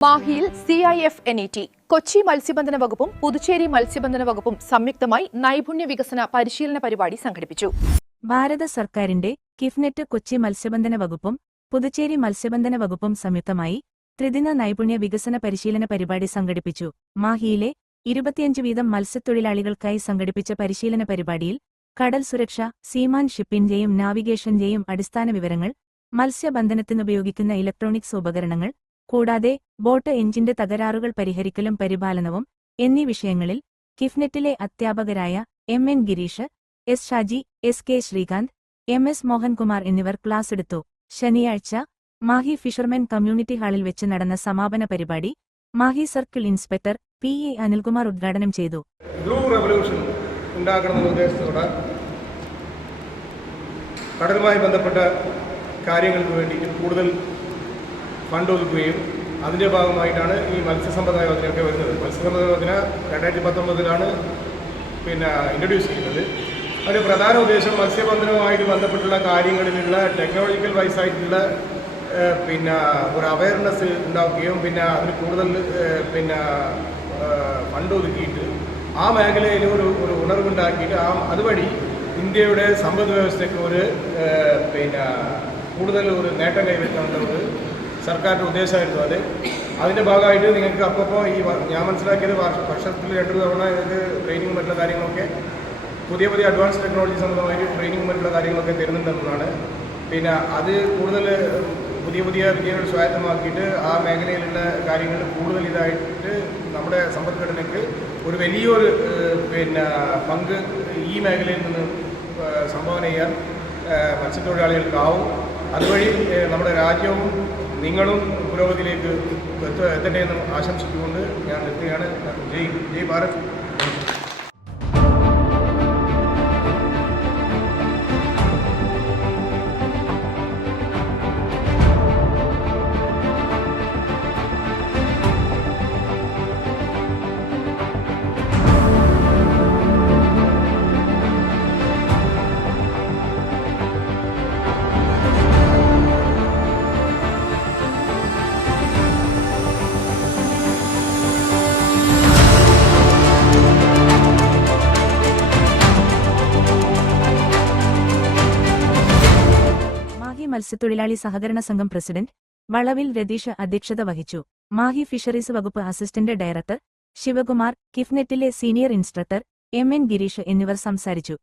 മാഹിയിൽ CIF-NET Kochi മത്സ്യബന്ധന വകുപ്പും പുതുച്ചേരി മത്സ്യബന്ധന വകുപ്പും സംയുക്തമായി നൈപുണ്യ വികസന പരിശീലന പരിപാടി സംഘടിപ്പിച്ചു. ഭാരത സർക്കാരിന്റെ കിഫ്നെറ്റ് കൊച്ചി മത്സ്യബന്ധന വകുപ്പും പുതുച്ചേരി മത്സ്യബന്ധന വകുപ്പും സംയുക്തമായി ത്രിദിന നൈപുണ്യ വികസന പരിശീലന പരിപാടി സംഘടിപ്പിച്ചു. മാഹിയിലെ 25 വീതം മത്സ്യത്തൊഴിലാളികൾക്കായി സംഘടിപ്പിച്ച പരിശീലന പരിപാടിയിൽ കടൽ സുരക്ഷ, സീമാൻ ഷിപ്പിന്റെയും നാവിഗേഷന്റെയും അടിസ്ഥാന വിവരങ്ങൾ, മത്സ്യബന്ധനത്തിനുപയോഗിക്കുന്ന ഇലക്ട്രോണിക്സ് ഉപകരണങ്ങൾ, കൂടാതെ ബോട്ട് എഞ്ചിന്റെ തകരാറുകൾ പരിഹരിക്കലും പരിപാലനവും എന്നീ വിഷയങ്ങളിൽ കിഫ്നെറ്റിലെ അധ്യാപകരായ MN Girish, S Shaji, SK Srikanth, MS Mohankumar എന്നിവർ ക്ലാസ്സെടുത്തു. ശനിയാഴ്ച മാഹി ഫിഷർമെൻ കമ്മ്യൂണിറ്റി ഹാളിൽ വെച്ച് നടന്ന സമാപന പരിപാടി Mahe circle inspector PA Anilkumar ഉദ്ഘാടനം ചെയ്തു. ബ്ലൂ റവല്യൂഷൻ ഉണ്ടാക്കണമെന്ന ഉദ്ദേശത്തോടെ കടലുമായി ബന്ധപ്പെട്ട കാര്യങ്ങൾക്ക് വേണ്ടിയിട്ട് കൂടുതൽ ഫണ്ട് ഒതുക്കുകയും അതിൻ്റെ ഭാഗമായിട്ടാണ് ഈ മത്സ്യസമ്പദ യോജനയൊക്കെ വരുന്നത്. മത്സ്യസമ്പദ യോജന 2019 ഇൻട്രൊഡ്യൂസ് ചെയ്യുന്നത്. അതിൻ്റെ പ്രധാന ഉദ്ദേശം മത്സ്യബന്ധനവുമായിട്ട് ബന്ധപ്പെട്ടുള്ള കാര്യങ്ങളിലുള്ള ടെക്നോളജിക്കൽ വൈസായിട്ടുള്ള ഒരു അവയർനെസ് ഉണ്ടാക്കുകയും അതിന് കൂടുതൽ ഫണ്ട് ഒതുക്കിയിട്ട് ആ മേഖലയിൽ ഒരു ഉണർവുണ്ടാക്കിയിട്ട് അതുവഴി ഇന്ത്യയുടെ സമ്പദ് വ്യവസ്ഥയ്ക്ക് കൂടുതൽ ഒരു നേട്ടം കൈവരിക്കാനുള്ളത് സർക്കാരിൻ്റെ ഉദ്ദേശമായിരുന്നു. അതിൻ്റെ ഭാഗമായിട്ട് നിങ്ങൾക്ക് അപ്പോൾ ഞാൻ മനസ്സിലാക്കിയത് വർഷത്തിൽ 2 തവണ നിങ്ങൾക്ക് ട്രെയിനിങ് മറ്റുള്ള കാര്യങ്ങളൊക്കെ പുതിയ അഡ്വാൻസ് ടെക്നോളജി സംബന്ധമായിട്ട് ട്രെയിനിങ് മറ്റുള്ള കാര്യങ്ങളൊക്കെ തരുന്നുണ്ടെന്നാണ്. അത് കൂടുതൽ പുതിയ വിദ്യകൾ സ്വായത്തമാക്കിയിട്ട് ആ മേഖലയിലുള്ള കാര്യങ്ങൾ കൂടുതൽ ഇതായിട്ട് നമ്മുടെ സമ്പദ്ഘടനയ്ക്ക് ഒരു വലിയൊരു പങ്ക് ഈ മേഖലയിൽ നിന്ന് സംഭാവന ചെയ്യാൻ മത്സ്യത്തൊഴിലാളികൾക്കാവും. അതുവഴി നമ്മുടെ രാജ്യവും നിങ്ങളും പുരോഗതിയിലേക്ക് എത്തട്ടെ എന്ന് ആശംസിച്ചുകൊണ്ട് ഞാൻ നിർത്തുകയാണ്. ജയ് ഭാരത്. മത്സ്യത്തൊഴിലാളി സഹകരണ സംഘം പ്രസിഡന്റ് വളവിൽ രതീഷ് അധ്യക്ഷത വഹിച്ചു. മാഹി ഫിഷറീസ് വകുപ്പ് അസിസ്റ്റന്റ് ഡയറക്ടർ ശിവകുമാർ, കിഫ്നെറ്റിലെ സീനിയർ ഇൻസ്ട്രക്ടർ MN ഗിരീഷ് എന്നിവർ സംസാരിച്ചു.